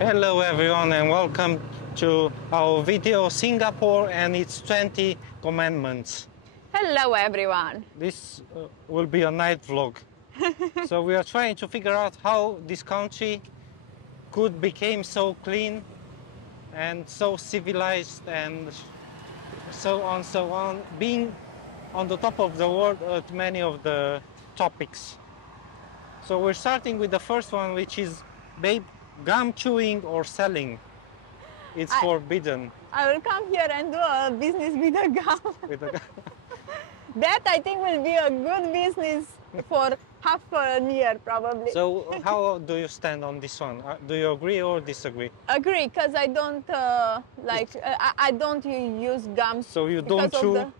Hello everyone and welcome to our video Singapore and its 20 commandments. Hello everyone. This will be a night vlog. So we are trying to figure out how this country could become so clean and so civilized and so on, being on the top of the world at many of the topics. So we're starting with the first one, which is, babe, gum chewing or selling. It's forbidden. I will come here and do a business with a gum. With a gum. That I think will be a good business for half a year probably. So how do you stand on this one? Do you agree or disagree? Agree, because I don't I don't use gum. So you don't chew,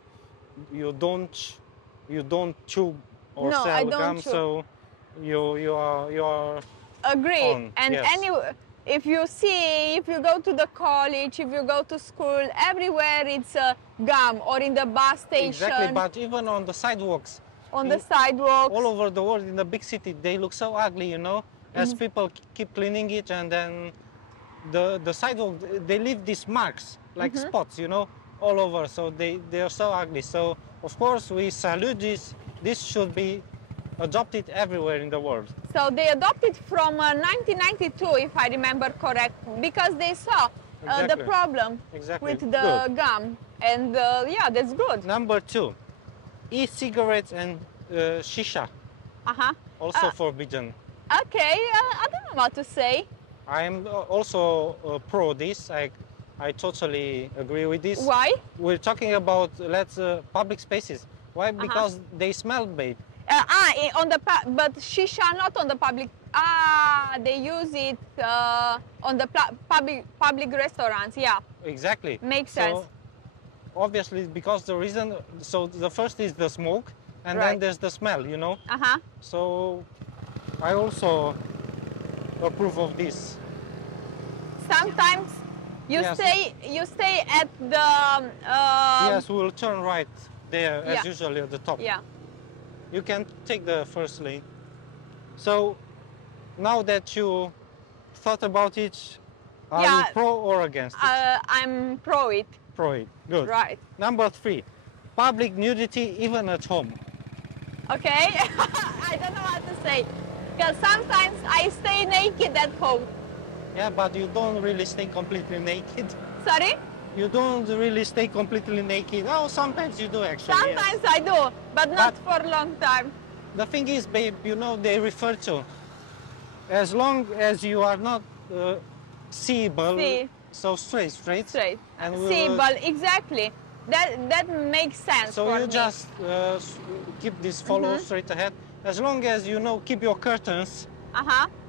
you don't chew or no, sell I don't gum. chew. So you are agree. on, And yes. anyway, if you go to the college, if you go to school, everywhere it's gum, or in the bus station. Exactly, but even on the sidewalks. On the sidewalks. All over the world in the big city, they look so ugly, you know, as people keep cleaning it, and then the sidewalk, they leave these marks, like spots, you know, all over. So they are so ugly. So of course we salute this. This should be adopted everywhere in the world. So they adopted from 1992, if I remember correct, because they saw the problem with the gum, and yeah, that's good. Number 2, e-cigarettes and shisha, also forbidden. Okay, I don't know what to say. I am also pro this. I totally agree with this. Why? We're talking about public spaces. Why? Because they smell, babe. But shisha not on the public. They use it on the public restaurants. Yeah. Exactly. Makes sense. Obviously, because the reason. So the first is the smoke, and then there's the smell. You know. So I also approve of this. Sometimes you stay at the. Yes, we'll turn right there as usually at the top. Yeah. You can take the first lane. So now that you thought about it, are you pro or against it? I'm pro it. Pro it. Good. Right. Number 3, public nudity even at home. Okay. I don't know what to say. Because sometimes I stay naked at home. Yeah, but you don't really stay completely naked. Sorry? You don't really stay completely naked. Oh, sometimes you do actually. Sometimes I do, but not for a long time. The thing is, babe, you know, they refer to, as long as you are not seeable, so straight. And seeable, exactly. That makes sense. So for you me. just keep this follow straight ahead. As long as you know, keep your curtains.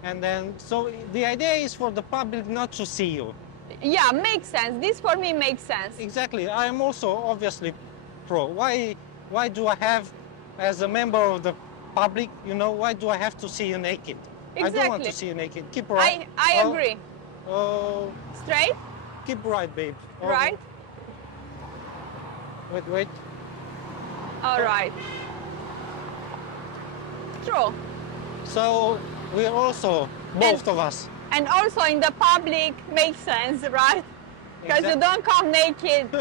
And then, so the idea is for the public not to see you. Yeah, makes sense. This for me makes sense. Exactly. I am also obviously pro. Why do I have, as a member of the public, you know, why do I have to see you naked? Exactly. I don't want to see you naked. Keep right. I agree. Straight? Keep right, babe. Right? Wait. All right. True. So we're also, both of us. And also in the public makes sense, right? Because you don't come naked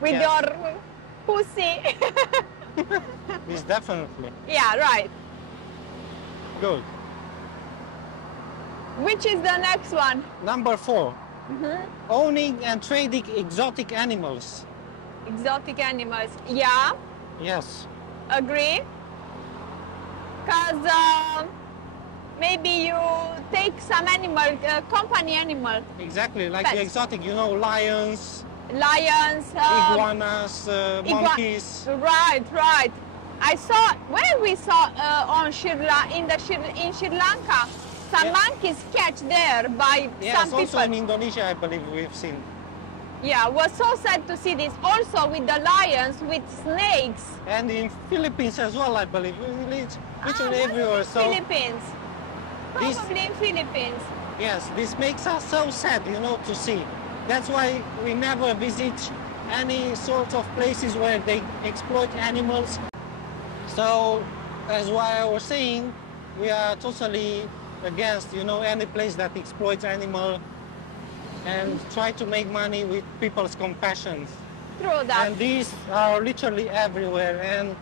with your pussy. This definitely. Yeah, right. Good. Which is the next one? Number 4. Owning and trading exotic animals. Exotic animals. Yeah. Yes. Agree. Because maybe you take some animal, company animal. Exactly, like Pets. the exotic, you know, lions, iguanas, monkeys. Right. I saw, where we saw in Sri Lanka, some monkeys catch there by some people. Also in Indonesia, I believe we've seen. Yeah, it was so sad to see this. Also with the lions, with snakes. And in Philippines as well, I believe. It's literally everywhere. So Philippines. Probably in Philippines. Yes, this makes us so sad, you know, to see. That's why we never visit any sort of places where they exploit animals. So, as what I was saying, we are totally against, you know, any place that exploits animal and try to make money with people's compassion. True that. And these are literally everywhere. And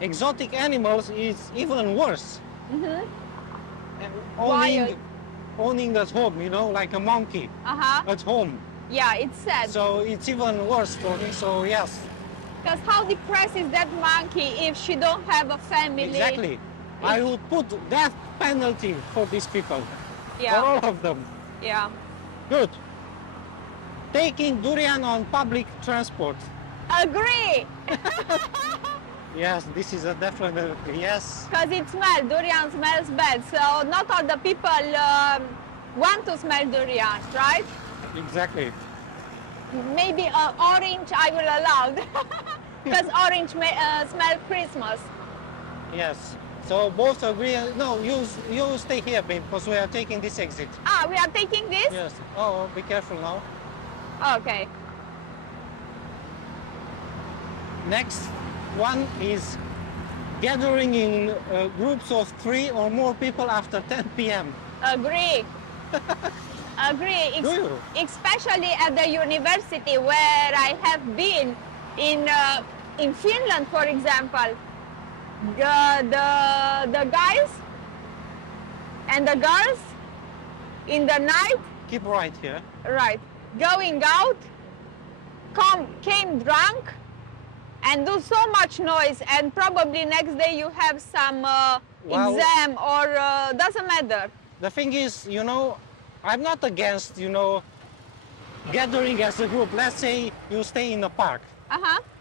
exotic animals is even worse. Mm-hmm. Owning at home, you know, like a monkey at home. Yeah, it's sad. So it's even worse for me. So yes. Because how depressed is that monkey if she don't have a family? Exactly. I would put death penalty for these people. Yeah. For all of them. Yeah. Good. Taking durian on public transport. Agree. Yes, this is a definite yes. Because it smells, durian smells bad. So not all the people want to smell durian, right? Exactly. Maybe orange I will allow. Because orange smell Christmas. Yes. So both agree. No, you stay here, babe, because we are taking this exit. Ah, we are taking this? Yes. Oh, be careful now. Okay. Next one is gathering in groups of 3 or more people after 10 p.m. Agree. Agree. Do you? Especially at the university where I have been in Finland, for example. The guys and the girls in the night. Keep right here. Right. Going out, came drunk and do so much noise, and probably next day you have some exam or doesn't matter. The thing is, you know, I'm not against, you know, gathering as a group. Let's say you stay in a park.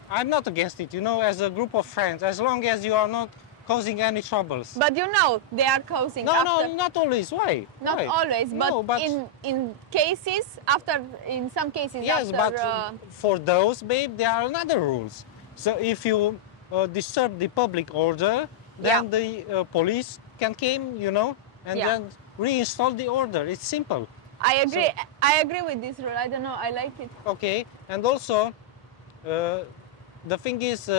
I'm not against it, you know, as a group of friends, as long as you are not causing any troubles. But you know, they are causing. No, not always. Why? Not Why? always, but, No, but in cases, in some cases, yes, after, but for those, babe, there are another rules. So if you disturb the public order, then the police can come, you know, and then reinstall the order. It's simple. I agree. So, I agree with this rule. I don't know. I like it. Okay, and also, the thing is,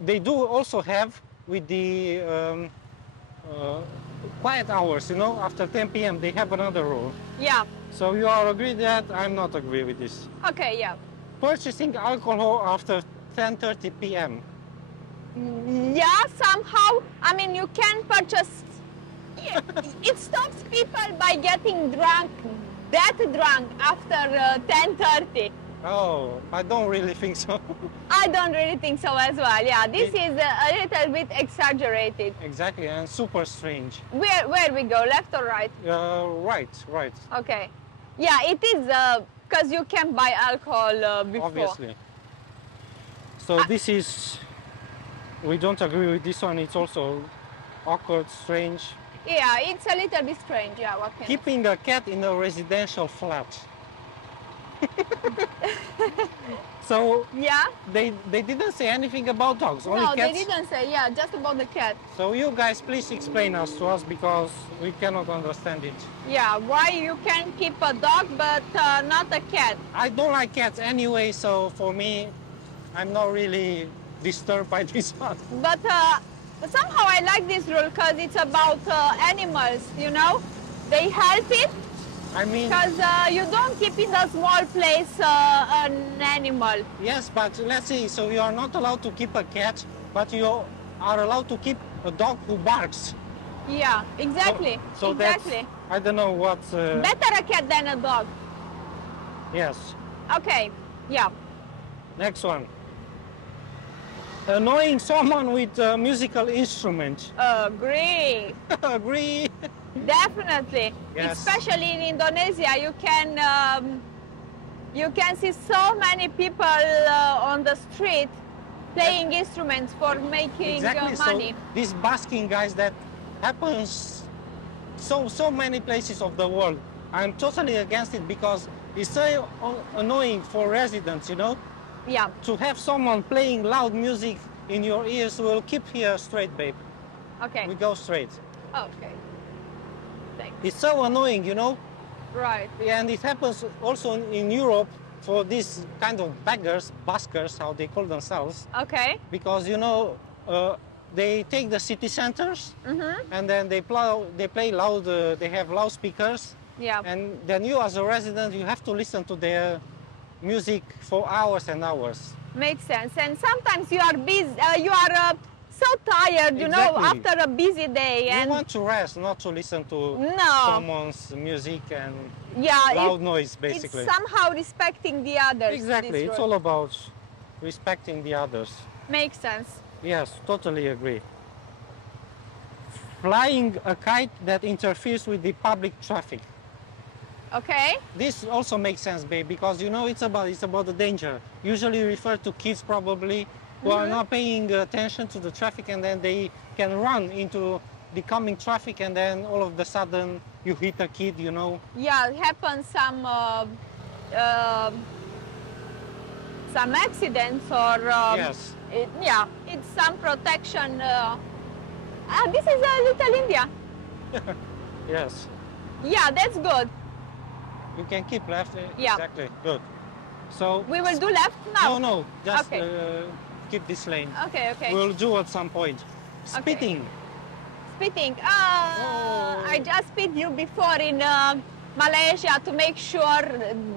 they do also have with the quiet hours, you know, after 10 p.m. they have another rule. Yeah. So you are agree that I'm not agree with this. Okay, yeah. Purchasing alcohol after 10:30 p.m. Yeah, somehow. I mean, you can purchase. It stops people by getting drunk, that drunk after 10:30. Oh, I don't really think so. I don't really think so as well. Yeah, this is a little bit exaggerated. Exactly, and super strange. Where we go, left or right? Right. Okay. Yeah, it is because you can buy alcohol before. Obviously. So this is, we don't agree with this one. It's also awkward, strange. Yeah, it's a little bit strange. Yeah, what can Keeping a cat in a residential flat. So yeah, they didn't say anything about dogs. Only no, cats. they didn't say. Yeah, just about the cat. So you guys please explain to us because we cannot understand it. Yeah, why you can keep a dog but not a cat? I don't like cats anyway, so for me, I'm not really disturbed by this one. But somehow I like this rule because it's about animals. You know, they help it. I mean, because you don't keep in a small place an animal. Yes, but let's say, so you are not allowed to keep a cat, but you are allowed to keep a dog who barks. Yeah, exactly. So exactly. I don't know what. Better a cat than a dog. Yes. Okay. Yeah. Next one. Annoying someone with a musical instrument. Agree. Agree. Definitely. Yes. Especially in Indonesia, you can see so many people on the street playing instruments for making money. So these busking guys, that happens so many places of the world. I'm totally against it because it's so annoying for residents, you know. Yeah. To have someone playing loud music in your ears will keep here straight, babe. Okay. We go straight. Okay. Thanks. It's so annoying, you know. Right. And it happens also in Europe for these kind of beggars, buskers, how they call themselves. Okay. Because, you know, they take the city centers Mm-hmm. and then they play loud. They have loudspeakers, Yeah. and then you, as a resident, you have to listen to their music for hours and hours. Makes sense. And sometimes you are busy. You are so tired, you know, Exactly. after a busy day. You And want to rest, not to listen to no. someone's music and Yeah. loud noise, basically. It's somehow respecting the others. Exactly. this It's rule. all about respecting the others. Makes sense. Yes, totally agree. Flying a kite that interferes with the public traffic. Okay. This also makes sense, babe, because you know it's about the danger. Usually refer to kids probably who are not paying attention to the traffic, and then they can run into the coming traffic, and then all of a sudden you hit a kid, you know. Yeah, happen some accidents or Yes. it's some protection. This is a little India. Yes. Yeah, that's good. You can keep left. Yeah. Exactly. Good. So We will do left now. no, just Okay. keep this lane. Okay, okay. We'll do at some point. Spitting. Spitting. Oh. I just spit you before in Malaysia to make sure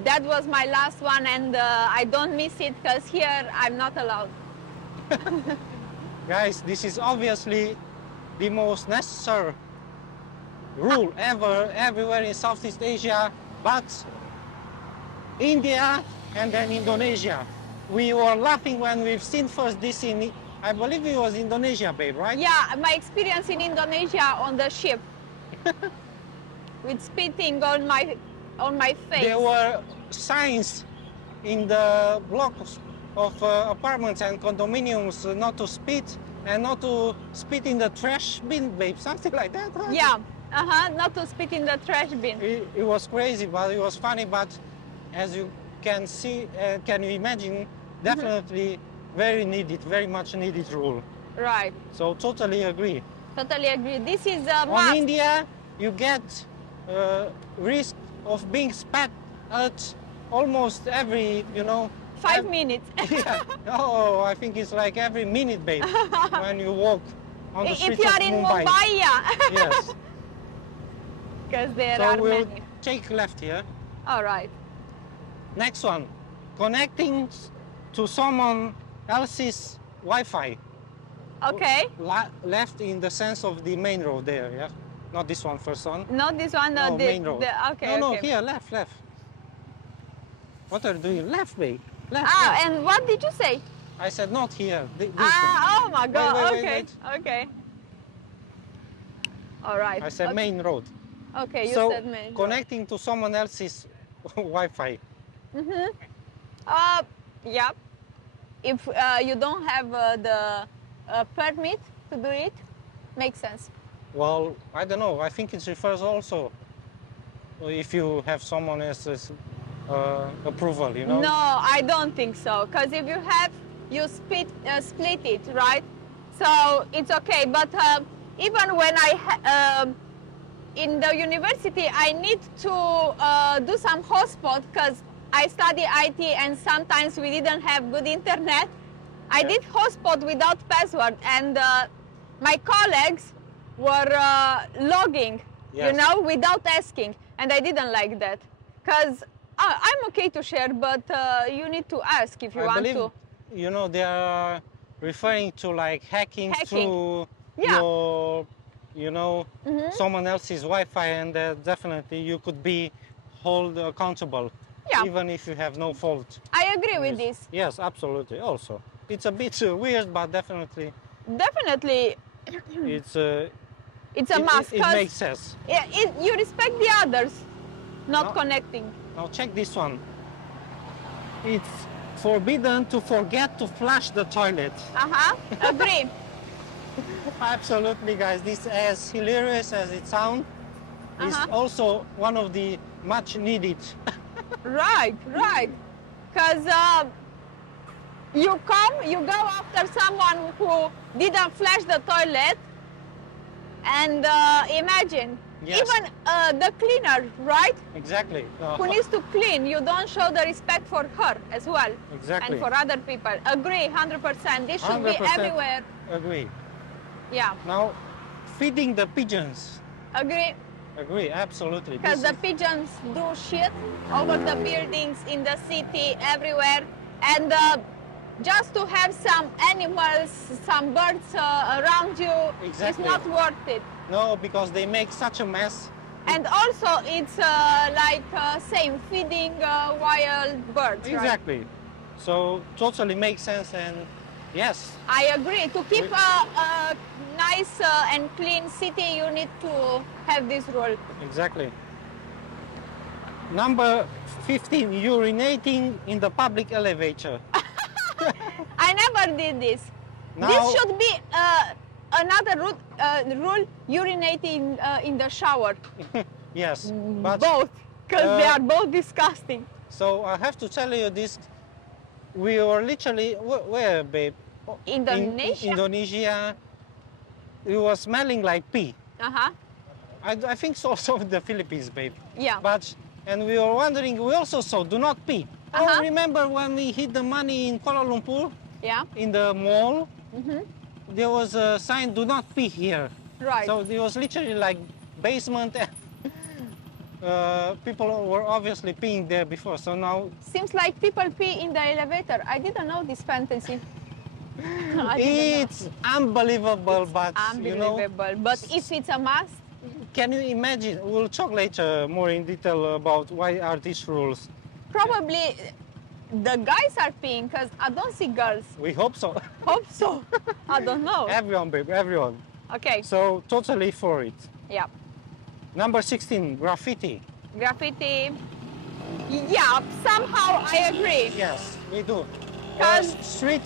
that was my last one and I don't miss it because here I'm not allowed. Guys, this is obviously the most necessary rule ever, everywhere in Southeast Asia, but India and then Indonesia. We were laughing when we've seen first this in, I believe it was Indonesia, babe, right? Yeah, my experience in Indonesia on the ship with spitting on my face. There were signs in the blocks of apartments and condominiums not to spit and not to spit in the trash bin, babe, something like that. Huh? Yeah, not to spit in the trash bin. It was crazy, but it was funny. But as you can see, can you imagine? Definitely very needed, very much needed rule. Right, So totally agree. totally agree. This is a On must. India, you get risk of being spat at almost every, 5 minutes. Yeah. Oh, I think it's like every minute, babe, when you walk on the If streets you of are in Mumbai. Mumbai, yeah. Yes. Because there So are we'll many. take left here. All right. Next one, connecting to someone else's Wi-Fi. Okay. Left in the sense of the main road there, yeah? Not this one, first one. Not this one. No, main road. Okay. No, okay. here, left. What are you doing? Left, babe. Left. Ah, left. and what did you say? I said not here. This one. Oh my God. wait, okay. Okay. All right. I said okay. main road. Okay, you So said main. connecting to someone else's Wi-Fi. Yeah. If you don't have the permit to do it, makes sense. Well, I don't know. I think it refers also if you have someone else's approval, you know? No, I don't think so. Because if you have, you split it, right? So it's okay. But even when in the university, I need to do some hotspot because I study IT and sometimes we didn't have good internet. I did hotspot without password and my colleagues were logging, Yes. without asking. And I didn't like that because I'm okay to share, but you need to ask if you I want believe, to. they are referring to like hacking through Yeah. your, someone else's Wi-Fi, and definitely you could be held accountable, Yeah. even if you have no fault. I agree with this. Yes, absolutely. Also, it's a bit weird, but definitely Definitely, it's it's a must. It 'Cause makes sense. you respect the others, not No. connecting. Now check this one. It's forbidden to forget to flush the toilet. Agree. Absolutely, guys. This, as hilarious as it sounds, is also one of the much needed. Right. Because you go after someone who didn't flush the toilet, and imagine, Yes. even the cleaner, right? Exactly. Who needs to clean, you don't show the respect for her as well. Exactly. And for other people. Agree, 100%. This should be 100% everywhere. Agree. Yeah, Now, feeding the pigeons. agree. Agree, absolutely. Because the pigeons do shit over the buildings in the city, everywhere. And just to have some animals, some birds around you is Exactly. not worth it. No, because they make such a mess. And also it's same feeding wild birds. Right? Exactly. So totally makes sense, and yes. I agree. To keep a nice and clean city, you need to have this rule. Exactly. Number 15, urinating in the public elevator. I never did this. Now- This should be another rule, urinating in the shower. Yes, but Both, because they uh, are both disgusting. so I have to tell you this. We were literally where, babe? Indonesia? In Indonesia. It was smelling like pee. Uh-huh. I think so also in the Philippines, babe. Yeah. But and we were wondering. We also saw do not pee. Oh, Uh-huh. remember when we hid the money in Kuala Lumpur Yeah. in the mall? Mm-hmm. There was a sign, do not pee here. Right. So it was literally like basement. People were obviously peeing there before, so now Seems like people pee in the elevator. I didn't know this fantasy. I didn't know. it's unbelievable, but you know, Unbelievable. But if it's a must, can you imagine? We'll talk later more in detail about why are these rules. probably the guys are peeing because I don't see girls. We hope so. Hope so. I don't know. Everyone, babe, everyone. Okay. So totally for it. Yeah. Number 16, graffiti. Graffiti. Yeah, somehow I agree. Yes, we do. 'Cause- Street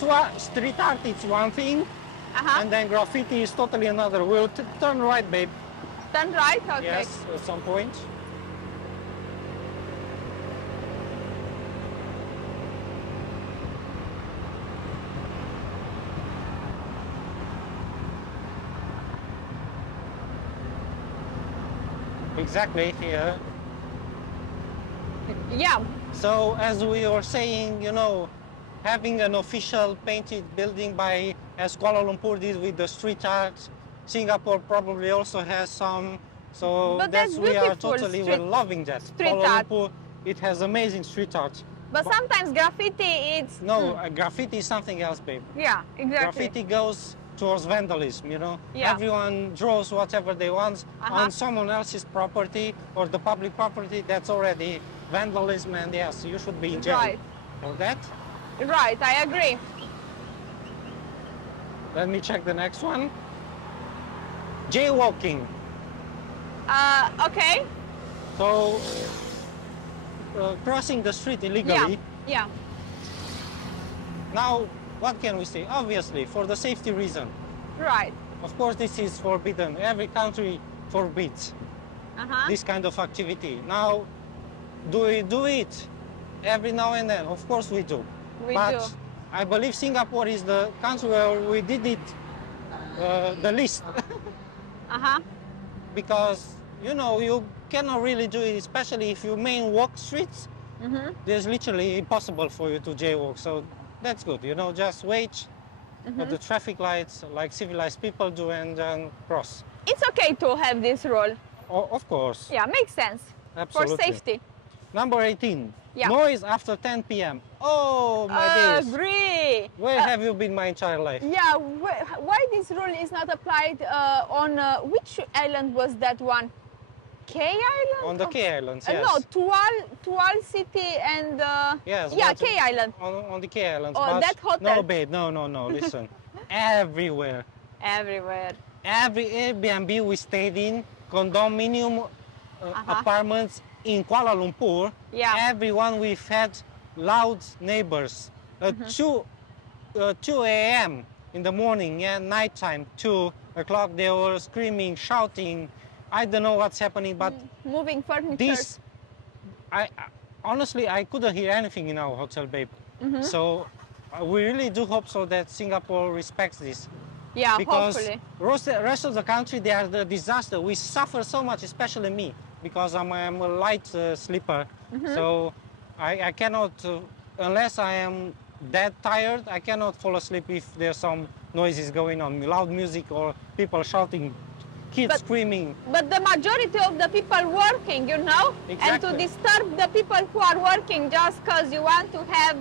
art is one thing, Uh-huh. and then graffiti is totally another. We'll turn right, babe. Turn right? Okay. Yes, at some point. Exactly here. Yeah. So as we were saying, you know, having an official painted building by, as Kuala Lumpur did with the street art, Singapore probably also has some. So But that's we are beautiful totally street- we're loving that. street Kuala art. Lumpur, it has amazing street art. But sometimes graffiti, it's... No, graffiti is something else, babe. Yeah, exactly. Graffiti goes towards vandalism, you know. Yeah. Everyone draws whatever they want Uh-huh. on someone else's property or the public property. That's already vandalism, and yes, you should be in jail Right. for that. Right, I agree. Let me check the next one. Jaywalking. Okay. So, crossing the street illegally. Yeah. Now, what can we say? Obviously, for the safety reason. Right. Of course, this is forbidden. Every country forbids Uh-huh. this kind of activity. Now, do we do it every now and then? Of course we do. We but do. I believe Singapore is the country where we did it the least. Uh-huh. Because, you know, you cannot really do it, especially if you main walk streets. Mm-hmm. There's literally impossible for you to jaywalk. So that's good, you know, just wait at the traffic lights like civilized people do and then cross. It's okay to have this rule. Of course. Yeah, makes sense. Absolutely. For safety. Number 18. Yeah. Noise after 10 p.m. Oh my days. Agree. Where have you been my entire life? Yeah, why this rule is not applied on which island was that one? K Island? On the K Islands, yes. No, Tual City and Yes. yeah, but K Island. On the K Islands. Oh, but that hotel. No, babe, no. Listen. Everywhere. Everywhere. Every Airbnb we stayed in, condominium apartments in Kuala Lumpur, Yeah. everyone we've had loud neighbors. At 2 a.m. in the morning, yeah, nighttime, 2 o'clock, they were screaming, shouting. I don't know what's happening, but Moving furniture. this, honestly, I couldn't hear anything in our hotel, babe. So we really do hope so that Singapore respects this. Yeah, Because hopefully. rest of the country, they are the disaster. We suffer so much, especially me, because I'm a light sleeper. So I cannot, unless I am that tired, I cannot fall asleep if there's some noises going on, loud music or people shouting, kids screaming. But the majority of the people working, you know, and to Exactly. disturb the people who are working just because you want to have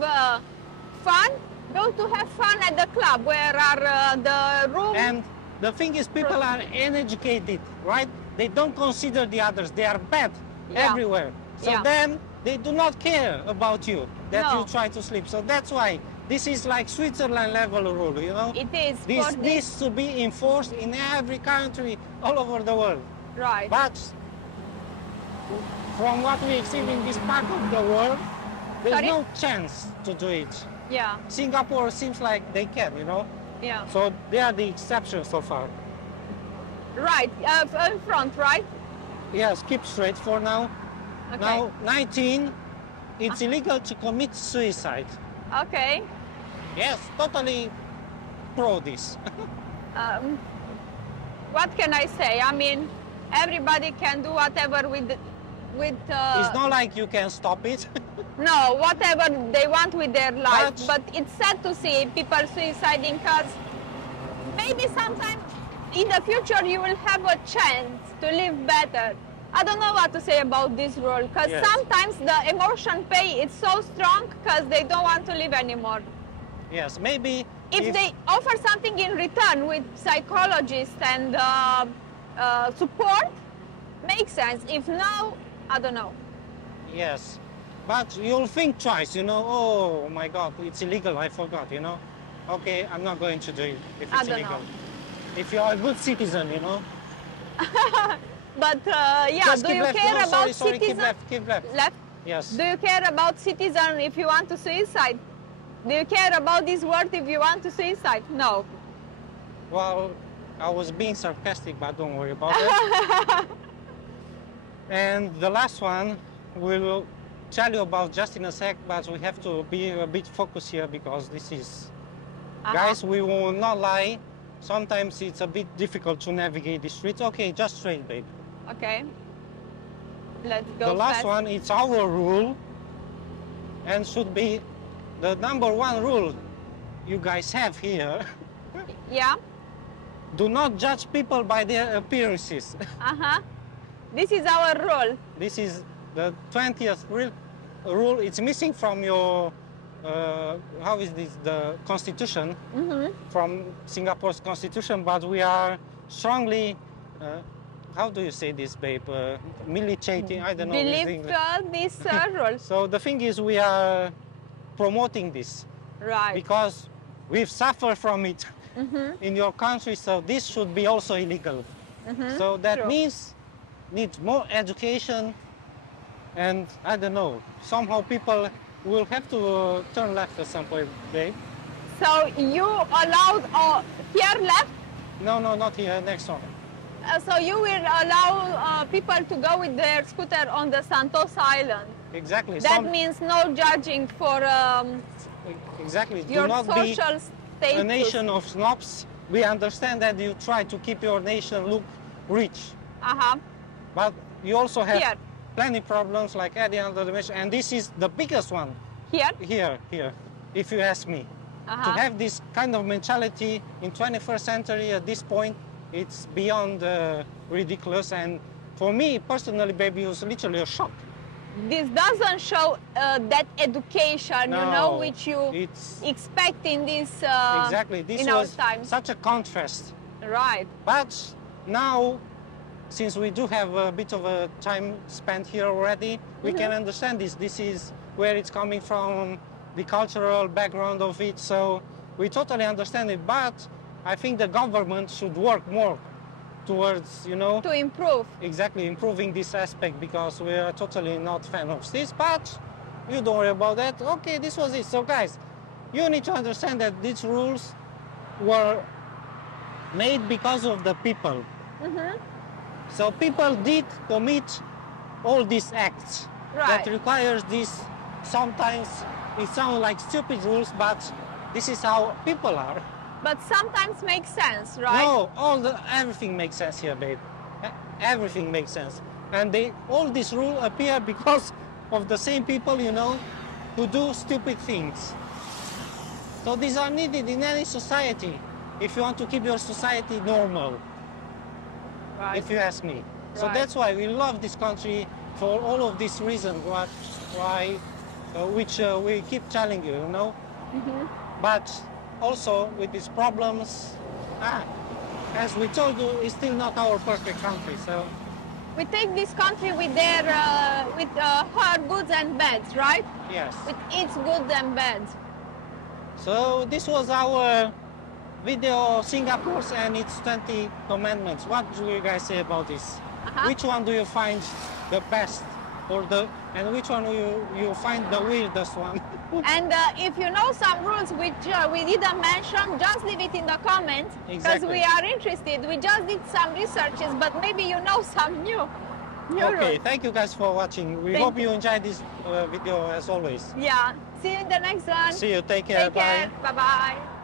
fun, go to have fun at the club where are the room. And the thing is, people are uneducated, right? They don't consider the others. They are bad everywhere. So then they do not care about you, that you try to sleep. So that's why this is like Switzerland level rule, you know? It is. This needs to be enforced in every country all over the world. Right. But from what we've seen in this part of the world, there's no chance to do it. Yeah. Singapore seems like they can, you know? Yeah. So they are the exceptions so far. Right. In front, right? Yes, keep straight for now. Okay. Now, 19, it's illegal to commit suicide. Okay. Yes, totally pro this. What can I say? I mean, everybody can do whatever with. It's not like you can stop it. No, whatever they want with their life. But it's sad to see people suiciding because maybe sometime in the future you will have a chance to live better. I don't know what to say about this rule because sometimes the emotion pay is so strong because they don't want to live anymore. Yes, maybe if they offer something in return with psychologists and support, makes sense. If no, I don't know. Yes, but you'll think twice, you know, oh my God, it's illegal, I forgot, you know. Okay, I'm not going to do it if it's illegal. If you're a good citizen, you know. But do you care about citizens? Keep left. Left? Yes. Do you care about citizen if you want to suicide? Do you care about this word if you want to suicide? No. Well, I was being sarcastic, but don't worry about it. And the last one we will tell you about just in a sec, but we have to be a bit focused here because this is... Guys, we will not lie. Sometimes it's a bit difficult to navigate the streets. Okay, just straight, babe. Okay. Let's go. The last one, it's our rule and should be the #1 rule you guys have here. Yeah. Do not judge people by their appearances. This is our rule. This is the 20th rule. It's missing from your, how is this, the constitution, from Singapore's constitution, but we are strongly, how do you say this, babe? Militating, I don't know. Believe this rule. So the thing is, we are promoting this. Right. Because we've suffered from it in your country, so this should be also illegal. So that means needs more education, and I don't know, somehow people will have to turn left at some point, babe. So you allowed here left? No, not here, next one. So you will allow people to go with their scooter on the Santos Island? Exactly. That means no judging for exactly. your Do not social be status. a nation of snobs. We understand that you try to keep your nation look rich. But you also have plenty problems like any other nation, and this is the biggest one. Here, if you ask me. To have this kind of mentality in 21st century at this point, it's beyond ridiculous, and for me personally, baby, it was literally a shock. This doesn't show that education, you know, which you expect in this exactly. This in was our time. Such a contrast. Right. But now, since we do have a bit of a time spent here already, we can understand this. This is where it's coming from, the cultural background of it, so we totally understand it. But I think the government should work more towards, you know... To improve. Exactly, improving this aspect, because we are totally not fan of this, but you don't worry about that. Okay, this was it. So guys, you need to understand that these rules were made because of the people. So people did commit all these acts that requires this. Sometimes it sounds like stupid rules, but this is how people are. But sometimes makes sense, right? No, everything makes sense here, babe. Everything makes sense. And all these rules appear because of the same people, you know, who do stupid things. So these are needed in any society. if you want to keep your society normal, Right. if you ask me. So Right. that's why we love this country for all of these reasons. Which we keep telling you, you know. But also with these problems, as we told you, it's still not our perfect country. So We take this country with their her goods and bads, right? yes. With its goods and bads. So this was our video, Singapore and its 20 commandments. What do you guys say about this? Which one do you find the best, and which one you find the weirdest one? And if you know some rules which we didn't mention, just leave it in the comments, because Exactly. we are interested. We just did some researches, but maybe you know some new Okay, rules. thank you guys for watching. We Thank hope you. you enjoyed this video as always. Yeah. See you in the next one. See you, take care, Take bye. care. Bye bye.